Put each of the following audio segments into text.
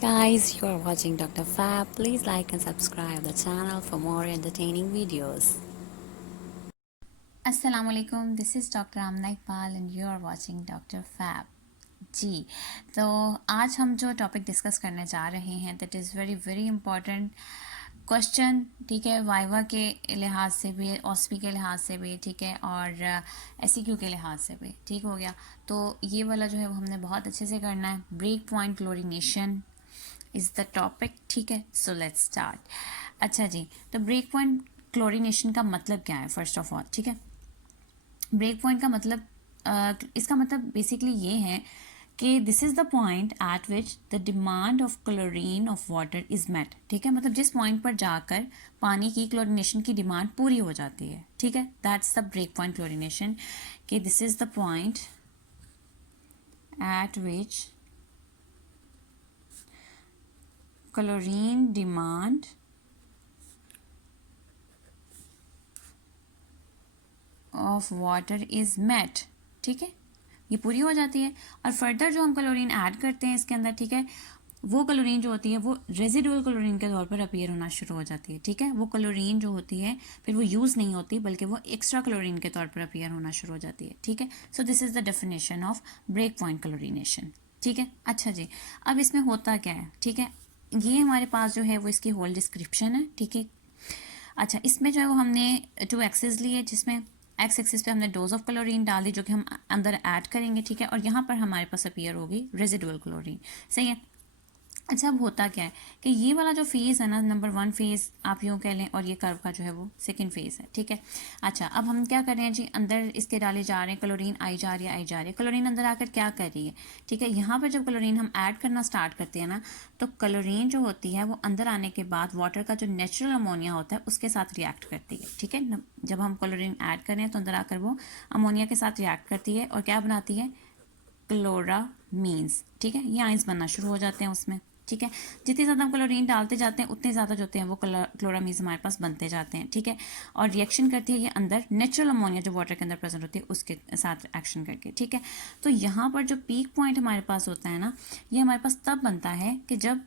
guys, you are watching Dr. Fab. Please like and subscribe the channel for more entertaining videos. Assalamualaikum, this is doctor Amna Iqbal and you are watching doctor fab. जी, तो आज हम जो topic discuss करने जा रहे हैं that is very very important question, ठीक है, वाइवा के लिहाज से भी, ऑस्पी के लिहाज से भी, ठीक है, और एसईक्यू के लिहाज से भी, ठीक हो गया। तो ये वाला जो है वो हमने बहुत अच्छे से करना है। Break point chlorination is the topic, ठीक है। So let's start. अच्छा जी, तो ब्रेक पॉइंट क्लोरीनेशन का मतलब क्या है फर्स्ट ऑफ ऑल, ठीक है। ब्रेक पॉइंट का मतलब इसका मतलब बेसिकली ये है कि this is the point at which the demand of chlorine of water is met, ठीक है। मतलब जिस पॉइंट पर जाकर पानी की क्लोरीनेशन की डिमांड पूरी हो जाती है, ठीक है, that's the break point chlorination. कि this is the point at which chlorine demand of water is met, ठीक है, ये पूरी हो जाती है। और फर्दर जो हम क्लोरीन ऐड करते हैं इसके अंदर, ठीक है, वो क्लोरीन जो होती है वो रेजिडुअल क्लोरीन के तौर पर अपीयर होना शुरू हो जाती है, ठीक है। वो क्लोरीन जो होती है फिर वो यूज़ नहीं होती बल्कि वो एक्स्ट्रा क्लोरीन के तौर पर अपीयर होना शुरू हो जाती है, ठीक है। So this is the definition of break point chlorination, ठीक है। अच्छा जी, अब इसमें होता क्या है, ठीक है, ये हमारे पास जो है वो इसकी होल डिस्क्रिप्शन है, ठीक है। अच्छा, इसमें जो है वो हमने 2 एक्सेस लिए, जिसमें एक्स एक्सिस पे हमने डोज ऑफ क्लोरीन डाल दी जो कि हम अंदर ऐड करेंगे, ठीक है, और यहाँ पर हमारे पास अपीयर होगी रेजिडुअल क्लोरीन, सही है। अच्छा, अब होता क्या है कि ये वाला जो फेज़ है ना, नंबर 1 फेज़ आप यूँ कह लें, और ये कर्व का जो है वो सेकंड फेज़ है, ठीक है। अच्छा, अब हम क्या कर रहे हैं जी, अंदर इसके डाले जा रहे हैं, क्लोरीन आई जा रही है, आई जा रही है। क्लोरीन अंदर आकर क्या कर रही है, ठीक है, यहाँ पर जब क्लोरीन हम ऐड करना स्टार्ट करते हैं ना, तो क्लोरीन जो होती है वो अंदर आने के बाद वाटर का जो नेचुरल अमोनिया होता है उसके साथ रिएक्ट करती है, ठीक है। जब हम क्लोरीन ऐड करें तो अंदर आकर वो अमोनिया के साथ रिएक्ट करती है और क्या बनाती है, क्लोरामीन्स, ठीक है। ये आइंस बनना शुरू हो जाते हैं उसमें, ठीक है। जितनी ज़्यादा हम क्लोरीन डालते जाते हैं उतने ज़्यादा जो होते हैं वो क्लोरामीन्स हमारे पास बनते जाते हैं, ठीक है। और रिएक्शन करती है ये अंदर नेचुरल अमोनिया जो वाटर के अंदर प्रेजेंट होती है उसके साथ एक्शन करके, ठीक है। तो यहाँ पर जो पीक पॉइंट हमारे पास होता है ना, ये हमारे पास तब बनता है कि जब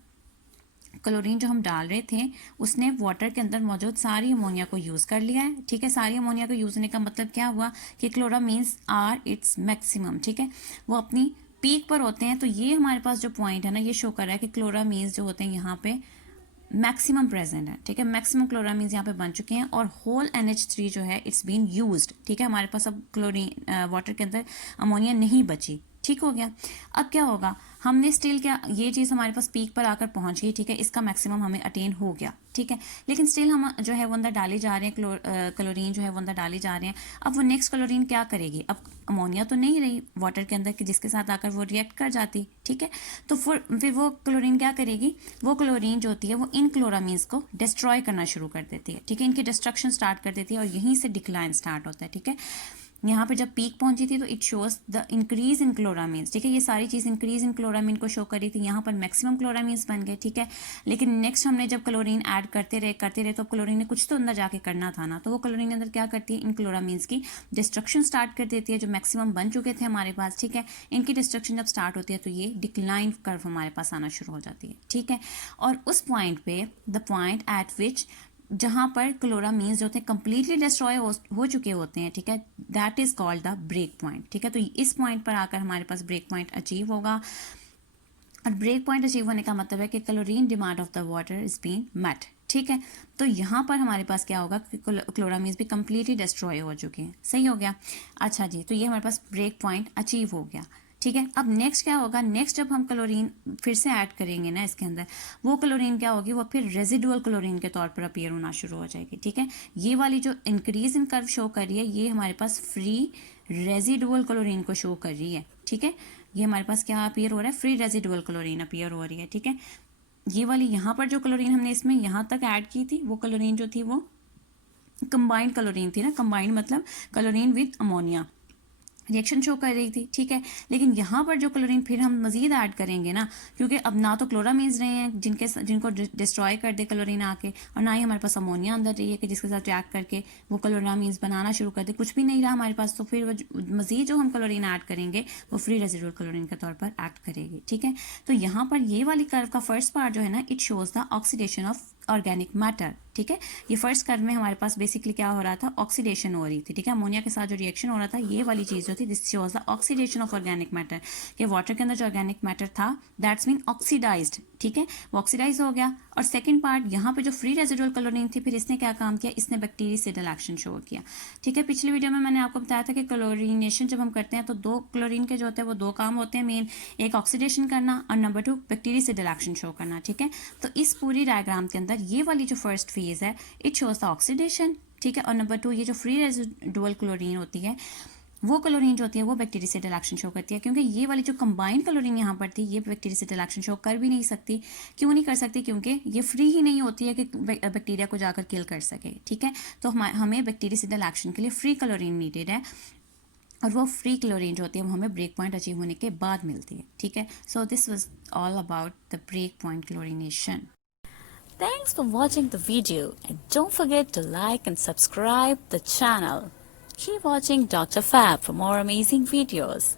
क्लोरीन जो हम डाल रहे थे उसने वाटर के अंदर मौजूद सारी अमोनिया को यूज़ कर लिया है, ठीक है। सारी अमोनिया को यूज़ होने का मतलब क्या हुआ कि क्लोरामीन्स आर इट्स मैक्सिमम, ठीक है, वो अपनी पीक पर होते हैं। तो ये हमारे पास जो पॉइंट है ना, ये शो कर रहा है कि क्लोरामीन्स जो होते हैं यहाँ पे मैक्सिमम प्रेजेंट है, ठीक है। मैक्सिमम क्लोरामीन्स यहाँ पे बन चुके हैं और होल NH3 जो है इट्स बीन यूज्ड, ठीक है। हमारे पास अब क्लोरीन वाटर के अंदर अमोनिया नहीं बची, ठीक हो गया। अब क्या होगा, हमने स्टिल क्या, ये चीज़ हमारे पास पीक पर आकर पहुंच गई, ठीक है, इसका मैक्सिमम हमें अटेन हो गया, ठीक है। लेकिन स्टिल हम जो है वो अंदर डाले जा रहे हैं, क्लोरीन जो है वो अंदर डाले जा रहे हैं। अब वो नेक्स्ट क्लोरीन क्या करेगी, अब अमोनिया तो नहीं रही वाटर के अंदर कि जिसके साथ आकर वो रिएक्ट कर जाती, ठीक है। तो फिर वो क्लोरीन क्या करेगी, वो क्लोरीन जो होती है वो इन क्लोरामीन्स को डिस्ट्रॉय करना शुरू कर देती है, ठीक है, इनकी डिस्ट्रक्शन स्टार्ट कर देती है और यहीं से डिक्लाइन स्टार्ट होता है, ठीक है। यहाँ पे जब पीक पहुंची थी तो it shows the increase in chloramines, ठीक है, ये सारी चीज़ इंक्रीज इन क्लोरामीन को शो करी थी। यहाँ पर मैक्सिमम क्लोरामीन्स बन गए, ठीक है। लेकिन नेक्स्ट हमने जब क्लोरीन ऐड करते रहे तो क्लोरीन ने कुछ तो अंदर जाके करना था ना, तो वो क्लोरीन अंदर क्या करती है, इन क्लोरामीन्स की डिस्ट्रक्शन स्टार्ट कर देती है जो मैक्सिमम बन चुके थे हमारे पास, ठीक है। इनकी डिस्ट्रक्शन जब स्टार्ट होती है तो ये डिक्लाइन कर्व हमारे पास आना शुरू हो जाती है, ठीक है। और उस पॉइंट पे, द पॉइंट एट विच जहाँ पर क्लोरामीन्स जो होते हैं कंप्लीटली डिस्ट्रॉय हो चुके होते हैं, ठीक है, that is called the break point, ठीक है। तो इस पॉइंट पर आकर हमारे पास ब्रेक पॉइंट अचीव होगा। और ब्रेक पॉइंट अचीव होने का मतलब है कि chlorine demand of the water is being met, ठीक है। तो यहाँ पर हमारे पास क्या होगा कि क्लोरामीन्स भी कंप्लीटली डिस्ट्रॉय हो चुके हैं, सही हो गया। अच्छा जी, तो ये हमारे पास ब्रेक पॉइंट अचीव हो गया, ठीक है। अब नेक्स्ट क्या होगा, नेक्स्ट जब हम क्लोरीन फिर से ऐड करेंगे ना इसके अंदर, वो क्लोरीन क्या होगी, वो फिर रेजिडुअल क्लोरीन के तौर पर अपीयर होना शुरू हो जाएगी, ठीक है। ये वाली जो इंक्रीज इन कर्व शो कर रही है ये हमारे पास फ्री रेजिडुअल क्लोरीन को शो कर रही है, ठीक है। ये हमारे पास क्या अपीयर हो रहा है, फ्री रेजिडुअल क्लोरीन अपीयर हो रही है, ठीक है। ये वाली यहाँ पर जो क्लोरीन हमने इसमें यहाँ तक ऐड की थी वो क्लोरीन जो थी वो कंबाइंड क्लोरीन थी ना, कंबाइंड मतलब chlorine with ammonia, reaction show कर रही थी, ठीक है। लेकिन यहाँ पर जो क्लोरीन फिर हम मज़ीद ऐड करेंगे ना, क्योंकि अब ना तो क्लोरामीन्स रहे हैं जिनको डिस्ट्रॉय कर दे क्लोरीन आके, और ना ही हमारे पास अमोनिया अंदर रही है कि जिसके साथ रिएक्ट करके वो क्लोरामीन्स बनाना शुरू कर दे, कुछ भी नहीं रहा हमारे पास। तो फिर वो मज़ीद जो हम क्लोरीन ऐड करेंगे वो फ्री रेजिडुअल क्लोरीन के तौर पर एक्ट करेगी, ठीक है। तो यहाँ पर ये वाली कर्व का फर्स्ट पार्ट जो है ना, it shows the oxidation of organic matter, ठीक है। ये फर्स्ट कर्व में हमारे पास बेसिकली क्या हो रहा था, ऑक्सीडेशन हो रही थी, ठीक है। अमोनिया के साथ जो रिएक्शन हो रहा था, ये वाली चीज़ जो थी, this shows the oxidation of organic matter, कि वाटर के अंदर जो ऑर्गेनिक मैटर था दैट्स मीन ऑक्सीडाइज्ड, ठीक है, वो ऑक्सीडाइज हो गया। और सेकंड पार्ट यहाँ पे जो फ्री रेजिडुअल क्लोरीन थी, फिर इसने क्या काम किया, इसने बैक्टीरियासिडल एक्शन शो किया, ठीक है। पिछली वीडियो में मैंने आपको बताया था कि क्लोरीनेशन जब हम करते हैं तो दो क्लोरीन के जो होते हैं वो दो काम होते हैं मेन, एक ऑक्सीडेशन करना और नंबर 2 बैक्टीरियासिडल एक्शन शो करना, ठीक है। तो इस पूरी डायग्राम के अंदर ये वाली जो फर्स्ट फेज है, इट शोज द ऑक्सीडेशन, ठीक है। और नंबर 2 ये जो फ्री रेजिडुअल क्लोरीन होती है, वो क्लोरीन जो होती है वो बैक्टीरियासिडल एक्शन शो करती है, क्योंकि ये वाली जो कंबाइंड क्लोरीन यहाँ पर थी, ये बैक्टीरियासिडल एक्शन शो कर भी नहीं सकती। क्यों नहीं कर सकती, क्योंकि ये फ्री ही नहीं होती है कि बैक्टीरिया को जाकर किल कर सके, ठीक है। तो हमें बैक्टीरियासिडल एक्शन के लिए फ्री क्लोरीन नीडेड है, और वो फ्री क्लोरीन जो होती है वो हमें ब्रेक पॉइंट अचीव होने के बाद मिलती है, ठीक है। So this was all about the break point chlorination. Thanks for watching the video and don't forget to like and subscribe the channel. Keep watching Dr. Fab for more amazing videos.